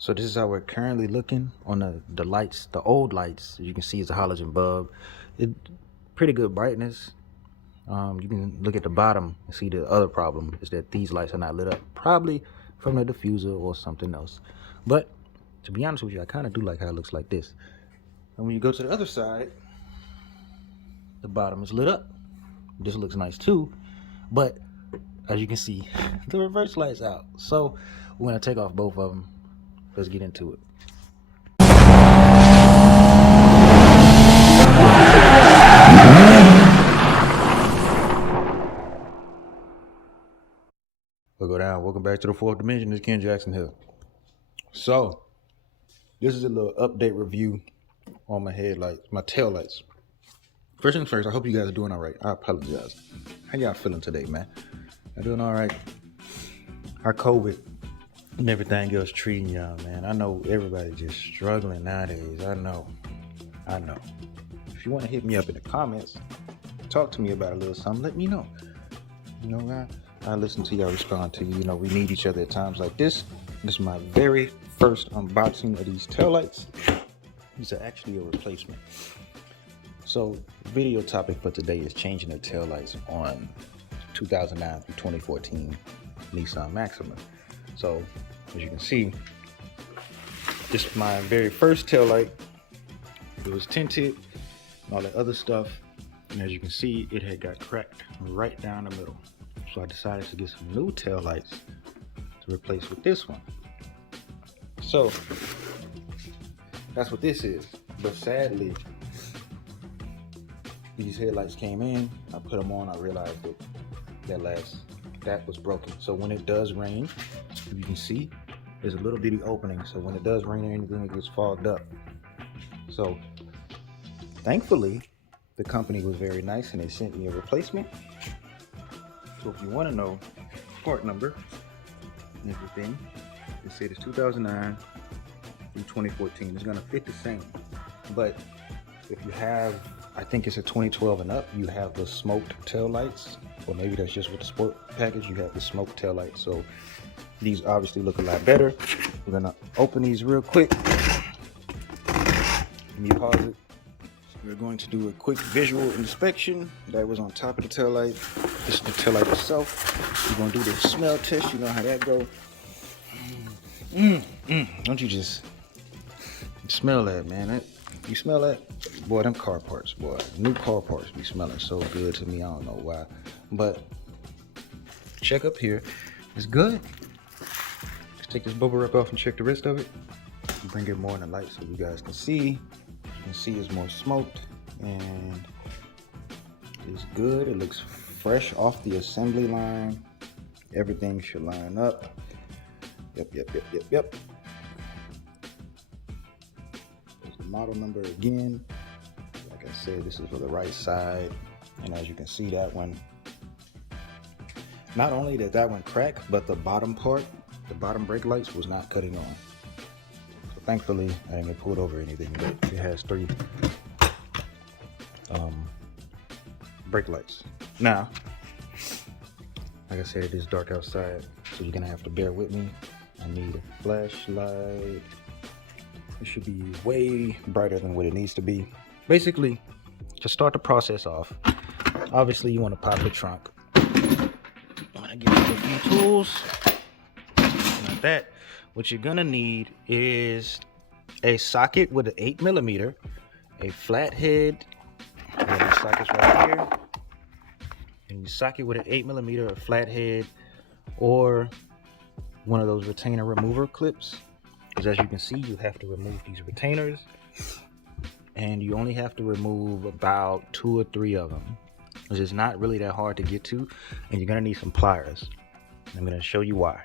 So this is how we're currently looking on the lights. The old lights, as you can see, is a halogen bulb. It pretty good brightness. You can look at the bottom and see the other problem is that these lights are not lit up, probably from the diffuser or something else. But to be honest with you, I kind of do like how it looks like this. And when you go to the other side, the bottom is lit up. This looks nice too, but as you can see, the reverse light's out. So we're gonna take off both of them. Let's get into it. We'll go down. Welcome back to the fourth dimension. It's Ken Jackson here. So this is a little update review on my headlights, my tail lights. First things first, I hope you guys are doing all right. I apologize. How y'all feeling today, man? I'm doing all right. Our COVID and everything else treating y'all, man. I know everybody just struggling nowadays. I know. If you want to hit me up in the comments, talk to me about a little something, let me know. You know, I listen to y'all, respond to you. You know, we need each other at times like this. This is my very first unboxing of these taillights. These are actually a replacement. So the video topic for today is changing the taillights on 2009 through 2014 Nissan Maxima. So as you can see, this is my very first taillight. It was tinted and all that other stuff. And as you can see, it had got cracked right down the middle. So I decided to get some new taillights to replace with this one. So that's what this is. But sadly, these headlights came in, I put them on, I realized that was broken. So when it does rain, you can see there's a little bitty opening. So when it does rain or anything, it gets fogged up. So thankfully, the company was very nice and they sent me a replacement. So if you want to know part number and everything, it said it's 2009 through 2014. It's gonna fit the same. But if you have, I think it's a 2012 and up, you have the smoked tail lights, or maybe that's just with the sport package, you have the smoked tail lights. So these obviously look a lot better. We're gonna open these real quick. Let me pause it. We're going to do a quick visual inspection. That was on top of the tail light. This is the tail light itself. We're gonna do the smell test. You know how that goes. Don't you just smell that, man? You smell that? Boy, them car parts, boy. New car parts be smelling so good to me. I don't know why. But check up here. It's good. Let's take this bubble wrap off and check the rest of it. Bring it more in the light so you guys can see. You can see it's more smoked and it's good. It looks fresh off the assembly line. Everything should line up. Yep. There's the model number again. Like I said, this is for the right side. And as you can see, that one, not only did that one crack, but the bottom part, the bottom brake lights was not cutting on. So thankfully, I didn't get pulled over or anything, but it has 3 brake lights. Now, like I said, it is dark outside, so you're gonna have to bear with me. I need a flashlight. It should be way brighter than what it needs to be. Basically, to start the process off, obviously you want to pop the trunk. I'm gonna give you a few tools. Like that. What you're gonna need is a socket with an 8mm, a flathead, and the socket's right here. And you socket with an 8mm, a flathead, or one of those retainer remover clips. Because as you can see, you have to remove these retainers, and you only have to remove about 2 or 3 of them. It's not really that hard to get to, and you're gonna need some pliers. I'm gonna show you why.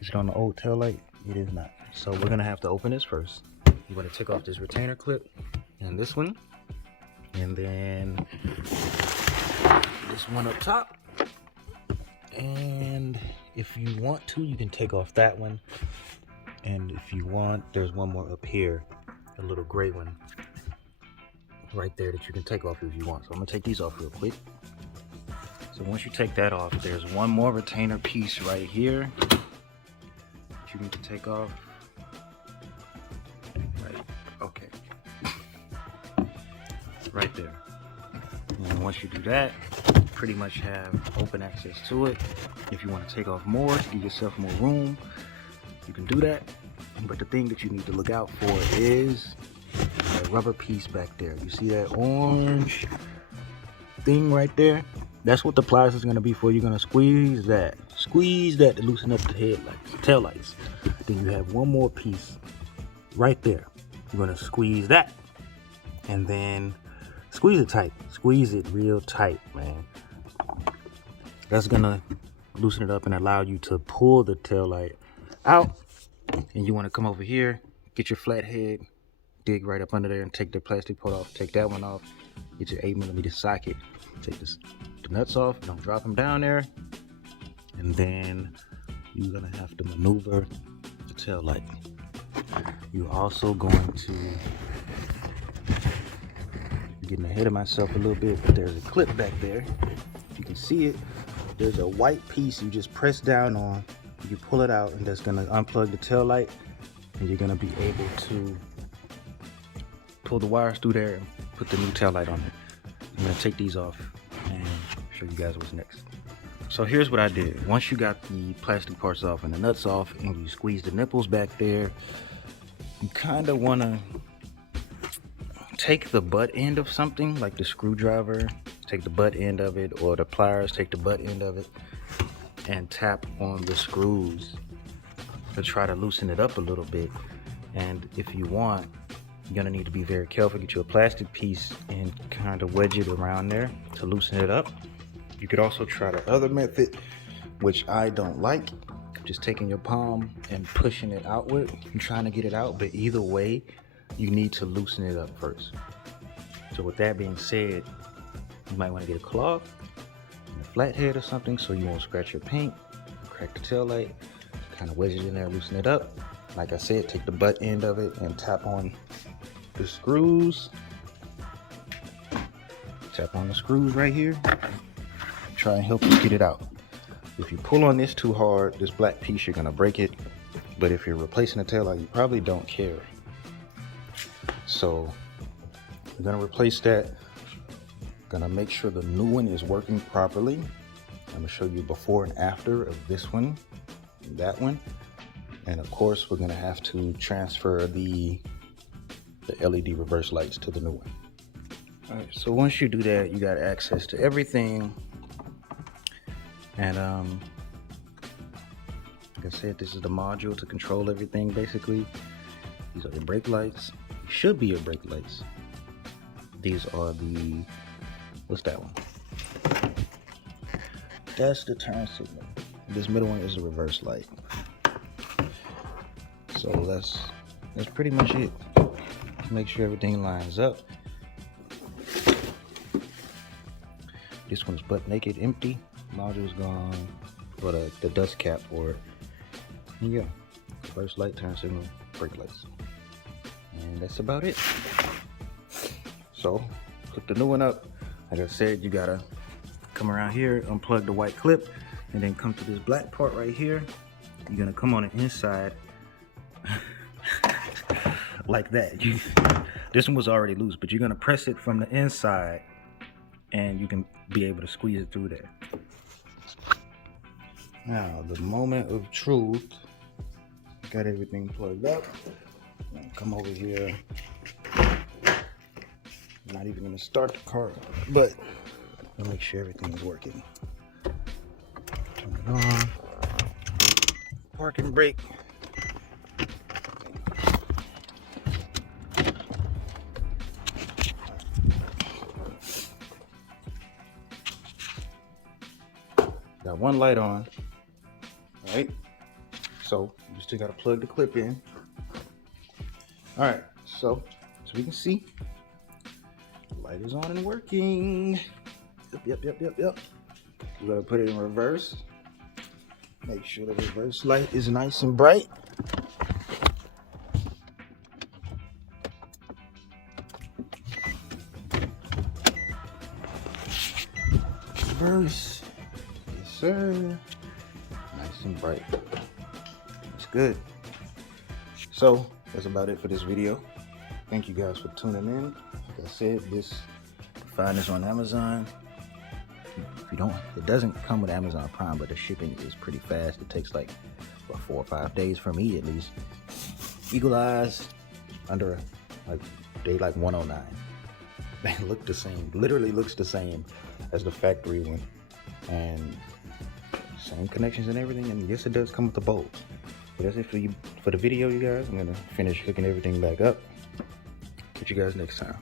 Is it on the old tail light? It is not. So we're gonna have to open this first. You're gonna take off this retainer clip and this one, and then this one up top. And if you want to, you can take off that one. And if you want, there's one more up here, a little gray one right there that you can take off if you want. So I'm gonna take these off real quick. So once you take that off, there's one more retainer piece right here that you need to take off. Right, okay. Right there. And once you do that, you pretty much have open access to it. If you want to take off more to give yourself more room, you can do that. But the thing that you need to look out for is that rubber piece back there. You see that orange thing right there? That's what the pliers is going to be for. You're going to squeeze that to loosen up the headlights, tail lights. Then you have one more piece right there. You're going to squeeze that, and then squeeze it tight. Squeeze it real tight, man. That's going to loosen it up and allow you to pull the tail light out. And you want to come over here, get your flat head, dig right up under there and take the plastic part off. Take that one off. Get your 8mm socket. Take the nuts off. Don't drop them down there. And then you're going to have to maneuver the tail light. You're also going to, getting ahead of myself a little bit, but there's a clip back there. You can see it. There's a white piece you just press down on. You pull it out, and that's going to unplug the tail light, and you're going to be able to pull the wires through there and put the new tail light on it. I'm going to take these off and show you guys what's next. So here's what I did. Once you got the plastic parts off and the nuts off and you squeeze the nipples back there, you kind of want to take the butt end of something like the screwdriver, take the butt end of it, or the pliers, take the butt end of it and tap on the screws to try to loosen it up a little bit. And if you want, you're gonna need to be very careful. Get you a plastic piece and kind of wedge it around there to loosen it up. You could also try the other method, which I don't like, just taking your palm and pushing it outward and trying to get it out. But either way, you need to loosen it up first. So with that being said, you might want to get a cloth and a flathead or something so you won't scratch your paint. Crack the tail light, kind of wedge it in there, loosen it up. Like I said, take the butt end of it and tap on the screws. Tap on the screws right here. Try and help you get it out. If you pull on this too hard, this black piece, you're gonna break it. But if you're replacing the tail light, you probably don't care. So we're gonna replace that. Gonna make sure the new one is working properly. I'm gonna show you before and after of this one, and that one. And of course, we're gonna have to transfer the LED reverse lights to the new one. All right, so once you do that, you got access to everything. And like I said, this is the module to control everything basically. These are your brake lights. These should be your brake lights. These are the, what's that one? That's the turn signal. This middle one is a reverse light. So that's pretty much it. Make sure everything lines up. This one's butt naked, empty. Module's gone, or the dust cap for it. And yeah, first light, turn signal, brake lights. And that's about it. So, hook the new one up. Like I said, you gotta come around here, unplug the white clip, and then come to this black part right here. You're gonna come on the inside like that. This one was already loose, but you're gonna press it from the inside and you can be able to squeeze it through there. Now, the moment of truth. Got everything plugged up. Come over here. Not even gonna start the car, but I'll make sure everything is working. Turn it on. Park and brake. Got one light on. All right. So you still gotta plug the clip in. All right. So we can see. Light is on and working. Yep. We're gonna put it in reverse. Make sure the reverse light is nice and bright. Reverse. Yes, sir. Nice and bright. Let's good. So that's about it for this video. Thank you guys for tuning in. Like I said, you find this on Amazon. If you don't, it doesn't come with Amazon Prime, but the shipping is pretty fast. It takes like 4 or 5 days for me at least. Eagle Eyes under like day like 109. They look the same, literally looks the same as the factory one, and same connections and everything. And yes, it does come with the bolts. But that's it for the video, you guys. I'm gonna finish hooking everything back up. Catch you guys next time.